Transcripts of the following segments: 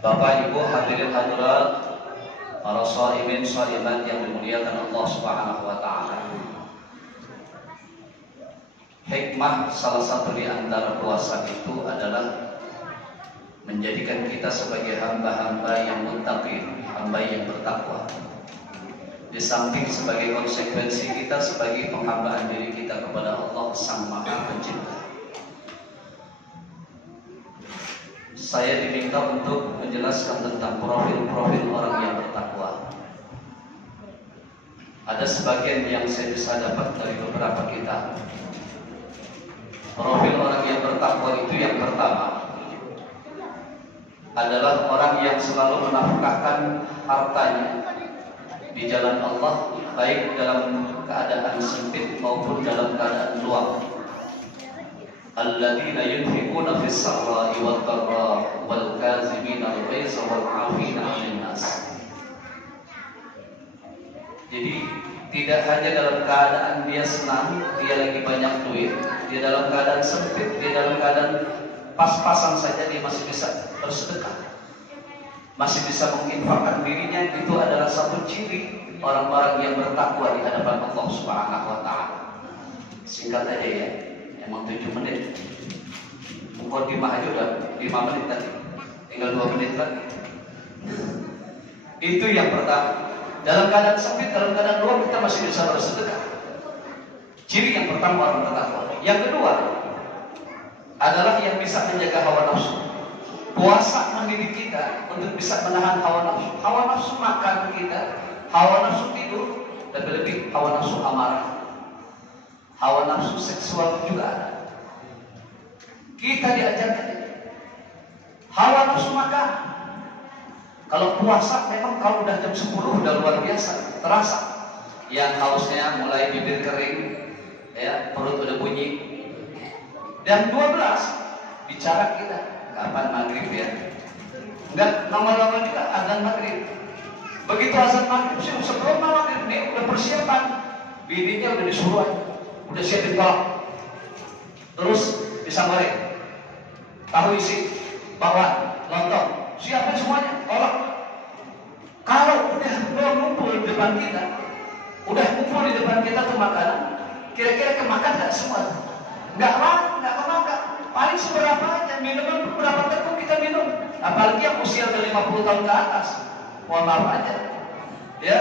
Bapak Ibu hadirin hadirat, para shaimin shaimat yang dimuliakan Allah Subhanahu wa taala. Hikmah salah satu di antara puasa itu adalah menjadikan kita sebagai hamba-hamba yang muttaqin, hamba yang bertakwa. Di samping sebagai konsekuensi kita sebagai penghambaan diri kita kepada Allah Sang Maha Pencipta. Saya diminta untuk menjelaskan tentang profil-profil orang yang bertakwa. Ada sebagian yang saya bisa dapat dari beberapa kitab. Profil orang yang bertakwa itu yang pertama adalah orang yang selalu menafkahkan hartanya di jalan Allah, baik dalam keadaan sempit maupun dalam keadaan luang. Alladzina yunfiquna fis sarra'i wad dharra'i wal kazimina al-ghaidha wal 'afina 'anil nas. Jadi tidak hanya dalam keadaan dia senang, dia lagi banyak duit, dia dalam keadaan sempit, dia dalam keadaan pas-pasan saja dia masih bisa bersedekah, masih bisa menginfakkan dirinya. Itu adalah satu ciri orang-orang yang bertakwa di hadapan Allah Subhanahu wa taala. Singkat aja ya, emang 7 menit. Mukadimah aja udah 5 menit tadi, tinggal 2 menit lagi. Itu yang pertama. Dalam keadaan sempit, dalam keadaan luang kita masih bisa bersedekah. Ciri yang pertama orang bertakwa. Yang kedua adalah yang bisa menjaga hawa nafsu. Puasa mendidik kita untuk bisa menahan hawa nafsu. Hawa nafsu makan kita, hawa nafsu tidur, dan lebih hawa nafsu amarah. Hawa nafsu seksual juga ada. Kita diajarkan hawa nafsu makan. Kalau puasa memang kalau udah jam 10 udah luar biasa, terasa. Yang hausnya mulai bibir kering, ya, perut udah bunyi. Dan 12 bicara kita kapan maghrib ya. Enggak lama-lama juga azan maghrib. Begitu azan maghrib sih sebelum maghrib nih udah persiapan. Bininya udah disuruh aja. Udah siapin kolak. Terus pisang goreng, tahu isi, bakwan, lontong, siapin semuanya, kolak. Kalau udah ngumpul di depan kita, tuh makanan, kira-kira kemakan nggak semua? Nggak kemakan. Paling seberapa aja, minuman berapa teguk kita minum. Apalagi yang usia dari 50 tahun ke atas, mohon maaf aja, ya,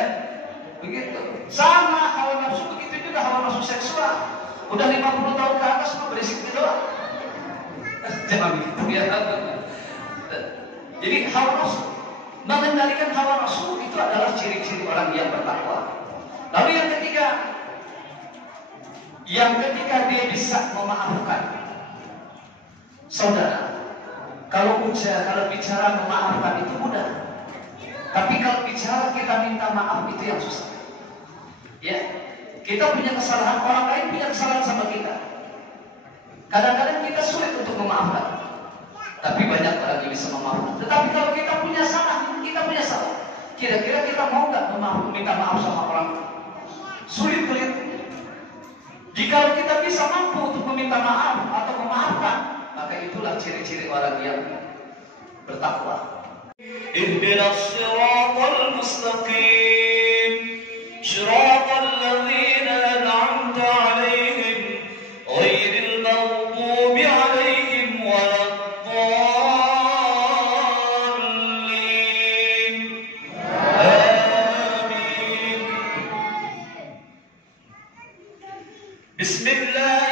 begitu. Sama hawa nafsu begitu juga hawa nafsu seksual. Udah 50 tahun ke atas mah berisik doang. Jangan begitu ya. Jadi hawa nafsu, mengendalikan hawa nafsu itu adalah ciri-ciri orang yang bertakwa. Lalu yang ketiga dia bisa memaafkan. Saudara, kalau bicara memaafkan itu mudah, tapi kalau bicara kita minta maaf itu yang susah. Ya, kita punya kesalahan, orang lain punya kesalahan sama kita. Kadang-kadang kita sulit untuk memaafkan. Tapi banyak orang yang bisa memaafkan. Tetapi kalau kita punya salah, kira-kira kita mau nggak minta maaf sama orang? Sulit kelihatannya. Jika kita bisa mampu untuk meminta maaf atau memaafkan, maka itulah ciri-ciri orang yang bertakwa. Ihdinas siratal mustaqim, siratal ladzina an'amta 'alaihim, ghairil maghdubi 'alaihim waladdallin. Amin. Bismillah.